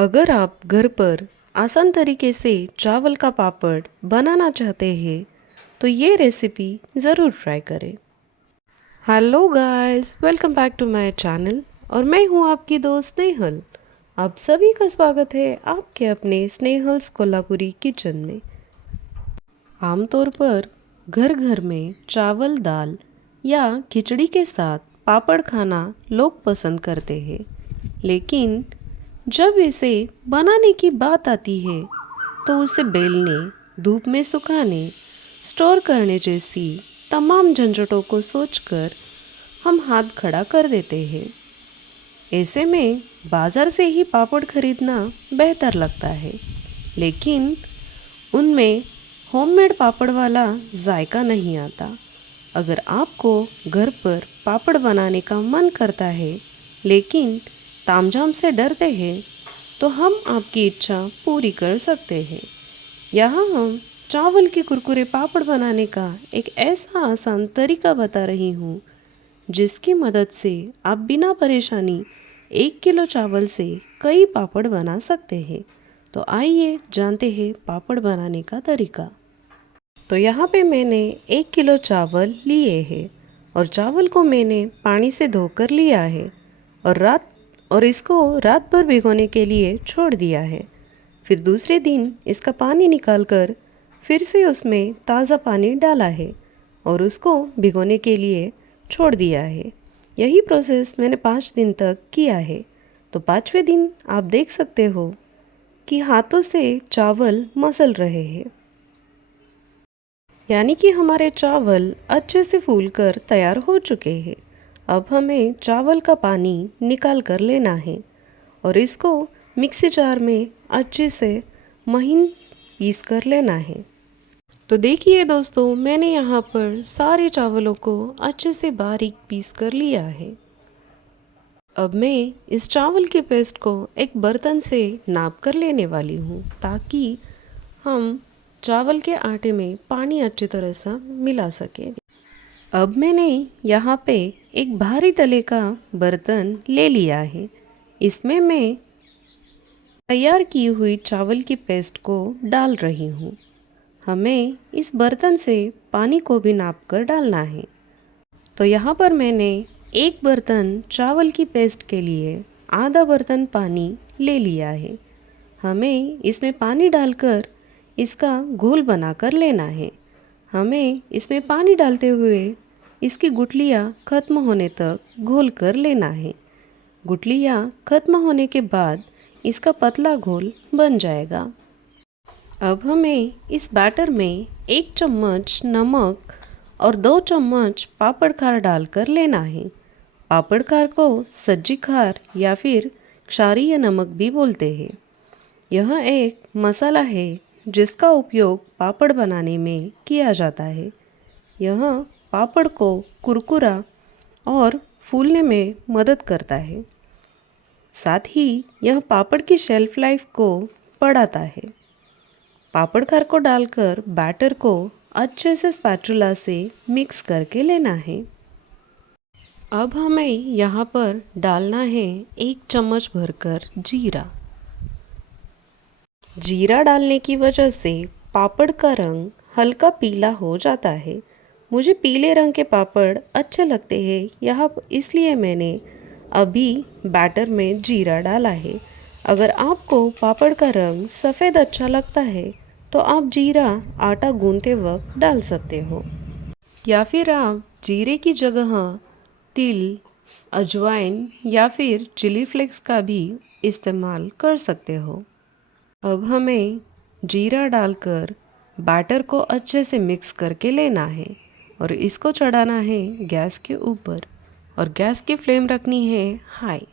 अगर आप घर पर आसान तरीके से चावल का पापड़ बनाना चाहते हैं तो ये रेसिपी ज़रूर ट्राई करें। Hello guys, welcome back to my channel और मैं हूँ आपकी दोस्त स्नेहल। आप सभी का स्वागत है आपके अपने स्नेहल्स कोल्हापुरी किचन में। आमतौर पर घर घर में चावल दाल या खिचड़ी के साथ पापड़ खाना लोग पसंद करते हैं, लेकिन जब इसे बनाने की बात आती है तो उसे बेलने, धूप में सुखाने, स्टोर करने जैसी तमाम झंझटों को सोचकर हम हाथ खड़ा कर देते हैं। ऐसे में बाज़ार से ही पापड़ खरीदना बेहतर लगता है, लेकिन उनमें होममेड पापड़ वाला जायका नहीं आता। अगर आपको घर पर पापड़ बनाने का मन करता है लेकिन तामझाम से डरते हैं, तो हम आपकी इच्छा पूरी कर सकते हैं। यहाँ हम चावल के कुरकुरे पापड़ बनाने का एक ऐसा आसान तरीका बता रही हूँ जिसकी मदद से आप बिना परेशानी 1 किलो चावल से कई पापड़ बना सकते हैं। तो आइए जानते हैं पापड़ बनाने का तरीका। तो यहाँ पे मैंने 1 किलो चावल लिए हैं और चावल को मैंने पानी से धोकर लिया है और इसको रात भर भिगोने के लिए छोड़ दिया है। फिर दूसरे दिन इसका पानी निकालकर फिर से उसमें ताज़ा पानी डाला है और उसको भिगोने के लिए छोड़ दिया है। यही प्रोसेस मैंने 5 दिन तक किया है। तो 5वें दिन आप देख सकते हो कि हाथों से चावल मसल रहे हैं, यानी कि हमारे चावल अच्छे से फूलकर तैयार हो चुके हैं। अब हमें चावल का पानी निकाल कर लेना है और इसको मिक्सी जार में अच्छे से महीन पीस कर लेना है। तो देखिए दोस्तों, मैंने यहाँ पर सारे चावलों को अच्छे से बारीक पीस कर लिया है। अब मैं इस चावल के पेस्ट को एक बर्तन से नाप कर लेने वाली हूँ ताकि हम चावल के आटे में पानी अच्छी तरह से मिला सके। अब मैंने यहाँ पे एक भारी तले का बर्तन ले लिया है। इसमें मैं तैयार की हुई चावल की पेस्ट को डाल रही हूँ। हमें इस बर्तन से पानी को भी नाप कर डालना है। तो यहाँ पर मैंने एक बर्तन चावल की पेस्ट के लिए आधा बर्तन पानी ले लिया है। हमें इसमें पानी डालकर इसका घोल बनाकर लेना है। हमें इसमें पानी डालते हुए इसकी गुठलियाँ खत्म होने तक घोल कर लेना है। गुठलियाँ खत्म होने के बाद इसका पतला घोल बन जाएगा। अब हमें इस बैटर में 1 चम्मच नमक और 2 चम्मच पापड़ खार डालकर लेना है। पापड़ खार को सज्जी खार या फिर क्षारीय नमक भी बोलते हैं। यह एक मसाला है जिसका उपयोग पापड़ बनाने में किया जाता है। यह पापड़ को कुरकुरा और फूलने में मदद करता है। साथ ही यह पापड़ की शेल्फ लाइफ को बढ़ाता है। पापड़ खार को डालकर बैटर को अच्छे से स्पैचुला से मिक्स करके लेना है। अब हमें यहाँ पर डालना है 1 चम्मच भरकर जीरा। जीरा डालने की वजह से पापड़ का रंग हल्का पीला हो जाता है। मुझे पीले रंग के पापड़ अच्छे लगते हैं, यहाँ इसलिए मैंने अभी बैटर में जीरा डाला है। अगर आपको पापड़ का रंग सफ़ेद अच्छा लगता है तो आप जीरा आटा गूंथते वक्त डाल सकते हो, या फिर आप जीरे की जगह तिल, अजवाइन या फिर चिली फ्लेक्स का भी इस्तेमाल कर सकते हो। अब हमें जीरा डालकर बैटर को अच्छे से मिक्स करके लेना है और इसको चढ़ाना है गैस के ऊपर और गैस की फ्लेम रखनी है हाई।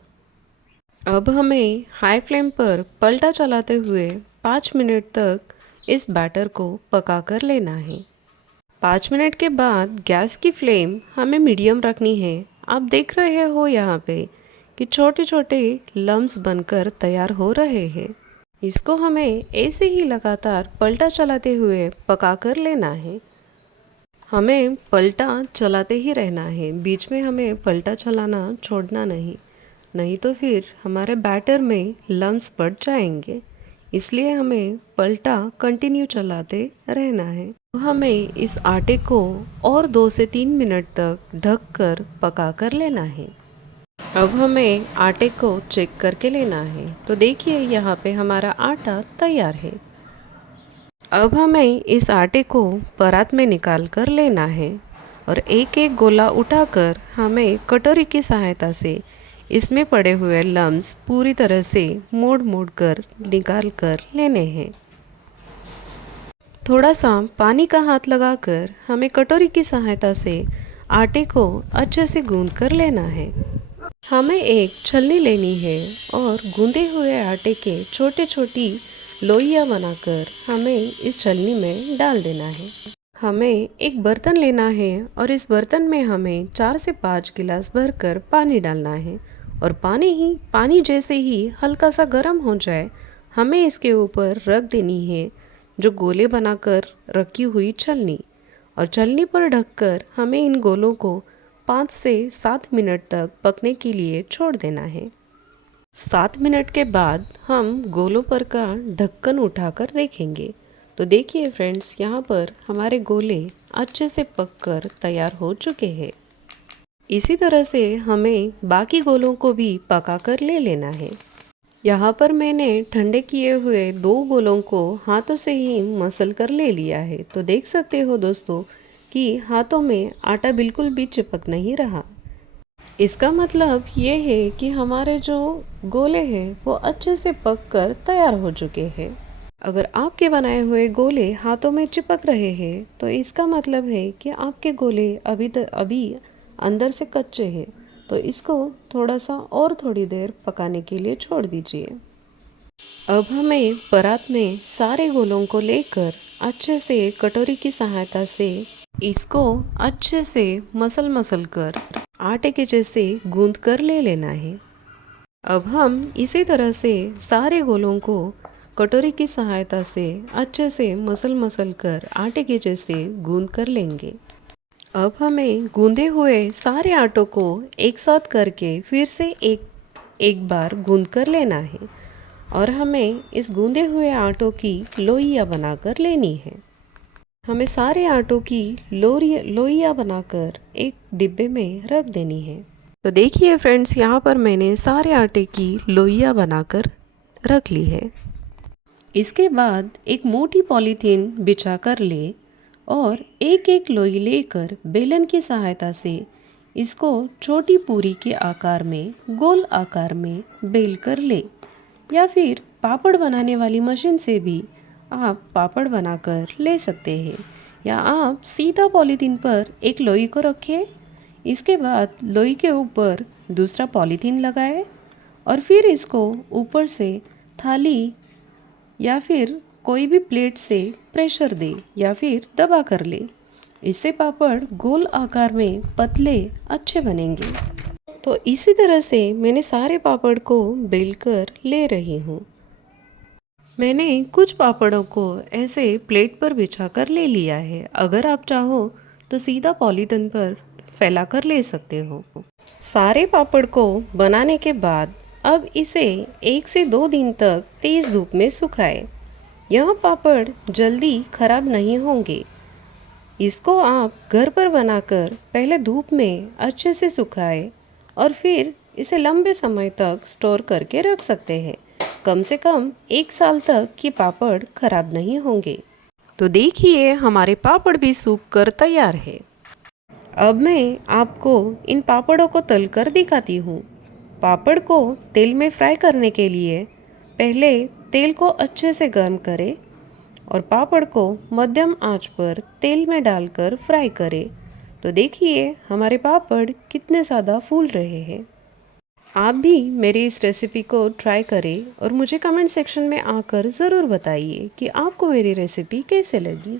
अब हमें हाई फ्लेम पर पलटा चलाते हुए 5 मिनट तक इस बैटर को पका कर लेना है। 5 मिनट के बाद गैस की फ्लेम हमें मीडियम रखनी है। आप देख रहे हो यहाँ पे कि छोटे छोटे लम्स बनकर तैयार हो रहे हैं। इसको हमें ऐसे ही लगातार पलटा चलाते हुए पका कर लेना है। हमें पलटा चलाते ही रहना है, बीच में हमें पलटा चलाना छोड़ना नहीं, नहीं तो फिर हमारे बैटर में लम्स पड़ जाएंगे। इसलिए हमें पलटा कंटिन्यू चलाते रहना है। तो हमें इस आटे को और 2 से 3 मिनट तक ढक कर पका कर लेना है। अब हमें आटे को चेक करके लेना है। तो देखिए यहाँ पे हमारा आटा तैयार है। अब हमें इस आटे को परात में निकाल कर लेना है और एक एक गोला उठाकर हमें कटोरी की सहायता से इसमें पड़े हुए लम्स पूरी तरह से मोड़ मोड़ कर निकाल कर लेने हैं। थोड़ा सा पानी का हाथ लगाकर हमें कटोरी की सहायता से आटे को अच्छे से गूंद कर लेना है। हमें एक छलनी लेनी है और गूंदे हुए आटे के छोटे छोटी लोइयाँ बनाकर हमें इस छलनी में डाल देना है। हमें एक बर्तन लेना है और इस बर्तन में हमें 4 से 5 गिलास भरकर पानी डालना है और पानी जैसे ही हल्का सा गर्म हो जाए हमें इसके ऊपर रख देनी है जो गोले बनाकर रखी हुई छलनी, और छलनी पर ढककर हमें इन गोलों को 5 से 7 मिनट तक पकने के लिए छोड़ देना है। 7 मिनट के बाद हम गोलों पर का ढक्कन उठाकर देखेंगे। तो देखिए फ्रेंड्स, यहाँ पर हमारे गोले अच्छे से पककर तैयार हो चुके हैं। इसी तरह से हमें बाकी गोलों को भी पका कर ले लेना है। यहाँ पर मैंने ठंडे किए हुए 2 गोलों को हाथों से ही मसल कर ले लिया है। तो देख सकते हो दोस्तों कि हाथों में आटा बिल्कुल भी चिपक नहीं रहा। इसका मतलब ये है कि हमारे जो गोले हैं वो अच्छे से पक कर तैयार हो चुके हैं। अगर आपके बनाए हुए गोले हाथों में चिपक रहे हैं तो इसका मतलब है कि आपके गोले अभी अंदर से कच्चे हैं। तो इसको थोड़ा सा और थोड़ी देर पकाने के लिए छोड़ दीजिए। अब हमें परात में सारे गोलों को लेकर अच्छे से कटोरी की सहायता से इसको अच्छे से मसल कर आटे के जैसे गूंद कर ले लेना है। अब हम इसी तरह से सारे गोलों को कटोरी की सहायता से अच्छे से मसल कर आटे के जैसे गूंद कर लेंगे। अब हमें गूंदे हुए सारे आटों को एक साथ करके फिर से एक बार गूंद कर लेना है और हमें इस गूंदे हुए आटों की लोइयाँ बनाकर लेनी है। हमें सारे आटों की लोइयाँ बनाकर एक डिब्बे में रख देनी है। तो देखिए फ्रेंड्स, यहाँ पर मैंने सारे आटे की लोइयाँ बनाकर रख ली है। इसके बाद एक मोटी पॉलीथीन बिछा कर ले और एक एक लोई लेकर बेलन की सहायता से इसको छोटी पूरी के आकार में गोल आकार में बेल कर ले, या फिर पापड़ बनाने वाली मशीन से भी आप पापड़ बनाकर ले सकते हैं, या आप सीधा पॉलीथीन पर एक लोई को रखें। इसके बाद लोई के ऊपर दूसरा पॉलीथीन लगाएं और फिर इसको ऊपर से थाली या फिर कोई भी प्लेट से प्रेशर दे या फिर दबा कर ले। इससे पापड़ गोल आकार में पतले अच्छे बनेंगे। तो इसी तरह से मैंने सारे पापड़ को बेलकर ले रही हूँ। मैंने कुछ पापड़ों को ऐसे प्लेट पर बिछा कर ले लिया है। अगर आप चाहो तो सीधा पॉलीथिन पर फैला कर ले सकते हो। सारे पापड़ को बनाने के बाद अब इसे 1 से 2 दिन तक तेज़ धूप में सुखाएं। यह पापड़ जल्दी खराब नहीं होंगे। इसको आप घर पर बनाकर पहले धूप में अच्छे से सुखाएं और फिर इसे लंबे समय तक स्टोर करके रख सकते हैं। कम से कम 1 साल तक ये पापड़ खराब नहीं होंगे। तो देखिए, हमारे पापड़ भी सूख कर तैयार है। अब मैं आपको इन पापड़ों को तल कर दिखाती हूँ। पापड़ को तेल में फ्राई करने के लिए पहले तेल को अच्छे से गर्म करें और पापड़ को मध्यम आंच पर तेल में डालकर फ्राई करें। तो देखिए हमारे पापड़ कितने ज़्यादा फूल रहे हैं। आप भी मेरी इस रेसिपी को ट्राई करें और मुझे कमेंट सेक्शन में आकर ज़रूर बताइए कि आपको मेरी रेसिपी कैसे लगी।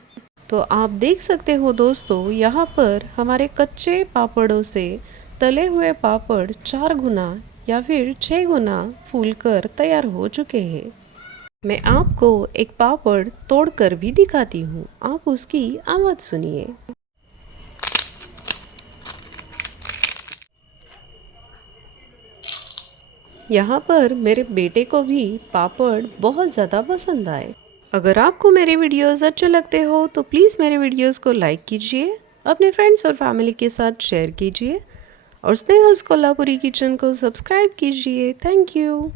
तो आप देख सकते हो दोस्तों, यहाँ पर हमारे कच्चे पापड़ों से तले हुए पापड़ 4 गुना या फिर 6 गुना फूलकर तैयार हो चुके हैं। मैं आपको एक पापड़ तोड़कर भी दिखाती हूँ, आप उसकी आवाज़ सुनिए। यहाँ पर मेरे बेटे को भी पापड़ बहुत ज़्यादा पसंद आए। अगर आपको मेरे वीडियोस अच्छे लगते हो तो प्लीज़ मेरे वीडियोस को लाइक कीजिए, अपने फ्रेंड्स और फैमिली के साथ शेयर कीजिए और स्नेहल्स कोल्हापुरी किचन को सब्सक्राइब कीजिए। Thank you.